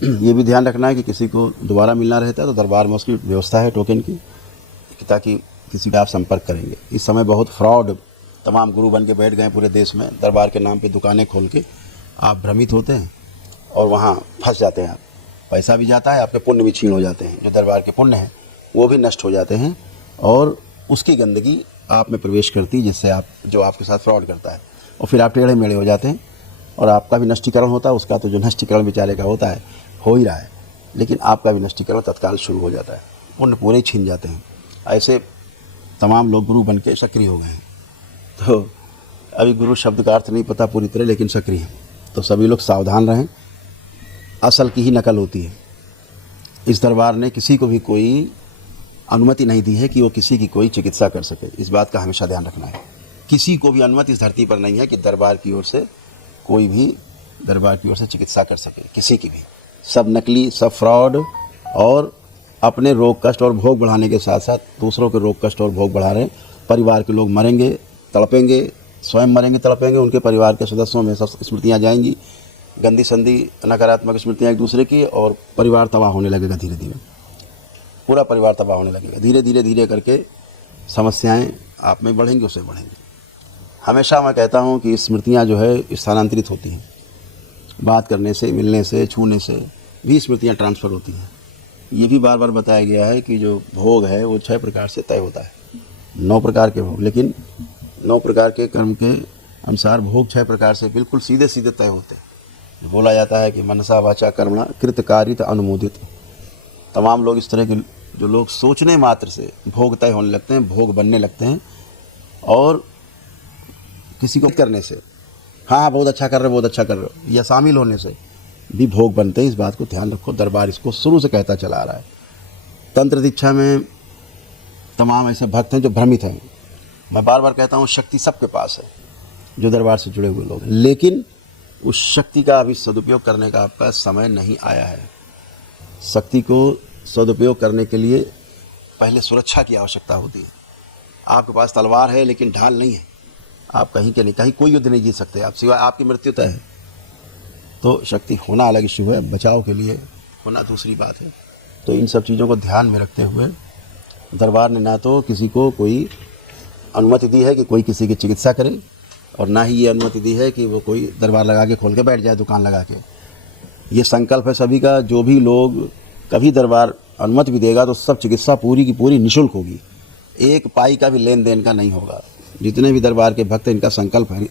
ये भी ध्यान रखना है कि किसी को दोबारा मिलना रहता है तो दरबार में उसकी व्यवस्था है टोकन की, ताकि किसी का आप संपर्क करेंगे। इस समय बहुत फ्रॉड तमाम गुरु बन के बैठ गए पूरे देश में, दरबार के नाम पे दुकानें खोल के आप भ्रमित होते हैं और वहाँ फंस जाते हैं आप। पैसा भी जाता है, आपके पुण्य भी छीन हो जाते हैं, जो दरबार के पुण्य हैं वो भी नष्ट हो जाते हैं और उसकी गंदगी आप में प्रवेश करती है, जिससे आप जो आपके साथ फ्रॉड करता है और फिर आप टेढ़े मेढ़े हो जाते हैं और आपका भी नष्टीकरण होता है। उसका तो जो नष्टीकरण बेचारे का होता है हो ही रहा है, लेकिन आपका भी नष्टीकरण तत्काल शुरू हो जाता है, पुण्य पूरे ही छीन जाते हैं। ऐसे तमाम लोग गुरु बन के सक्रिय हो गए हैं। तो अभी गुरु शब्द का अर्थ नहीं पता पूरी तरह, लेकिन सक्रिय हैं। तो सभी लोग सावधान रहें, असल की ही नकल होती है। इस दरबार ने किसी को भी कोई अनुमति नहीं दी है कि वो किसी की कोई चिकित्सा कर सके। इस बात का हमेशा ध्यान रखना है। किसी को भी अनुमति इस धरती पर नहीं है कि दरबार की ओर से कोई भी दरबार की ओर से चिकित्सा कर सके, किसी की भी। सब नकली, सब फ्रॉड और अपने रोग कष्ट और भोग बढ़ाने के साथ साथ दूसरों के रोग कष्ट और भोग बढ़ा रहे हैं। परिवार के लोग मरेंगे, तड़पेंगे, स्वयं मरेंगे, तड़पेंगे, उनके परिवार के सदस्यों में सब स्मृतियाँ जाएंगी, गंदी संदी नकारात्मक स्मृतियाँ एक दूसरे की, और परिवार तबाह होने लगेगा। धीरे धीरे पूरा परिवार तबाह होने लगेगा। धीरे धीरे धीरे करके समस्याएं आप में बढ़ेंगी, उससे बढ़ेंगी। हमेशा मैं कहता हूं कि स्मृतियां जो है स्थानांतरित होती हैं, बात करने से, मिलने से, छूने से भी स्मृतियां ट्रांसफ़र होती हैं। ये भी बार बार बताया गया है कि जो भोग है वो 6 प्रकार से तय होता है, 9 प्रकार के भोग, लेकिन 9 प्रकार के कर्म के अनुसार भोग 6 प्रकार से बिल्कुल सीधे सीधे तय होते हैं। बोला जाता है कि मनसा वाचा कर्मणा कृतकारित अनुमोदित। तमाम लोग इस तरह के जो लोग सोचने मात्र से भोग तय होने लगते हैं, भोग बनने लगते हैं, और किसी को करने से, हाँ बहुत अच्छा कर रहे हो, बहुत अच्छा कर रहे हो, या शामिल होने से भी भोग बनते हैं। इस बात को ध्यान रखो। दरबार इसको शुरू से कहता चला आ रहा है। तंत्र दीक्षा में तमाम ऐसे भक्त हैं जो भ्रमित हैं। मैं बार बार कहता हूँ शक्ति सबके पास है जो दरबार से जुड़े हुए लोग हैं, लेकिन उस शक्ति का अभी सदुपयोग करने का आपका समय नहीं आया है। शक्ति को सदुपयोग करने के लिए पहले सुरक्षा की आवश्यकता होती है। आपके पास तलवार है लेकिन ढाल नहीं है, आप कहीं के नहीं, कहीं कोई युद्ध नहीं जीत सकते आप, सिवाय आपकी मृत्यु तय है। तो शक्ति होना अलग इश्यू है, बचाव के लिए होना दूसरी बात है। तो इन सब चीज़ों को ध्यान में रखते हुए दरबार ने ना तो किसी को कोई अनुमति दी है कि कोई किसी की चिकित्सा करे, और ना ही ये अनुमति दी है कि वो कोई दरबार लगा के खोल के बैठ जाए, दुकान लगा के। ये संकल्प है सभी का। जो भी लोग कभी दरबार अनुमति भी देगा तो सब चिकित्सा पूरी की पूरी निःशुल्क होगी, एक पाई का भी लेन देन का नहीं होगा। जितने भी दरबार के भक्त, इनका संकल्प है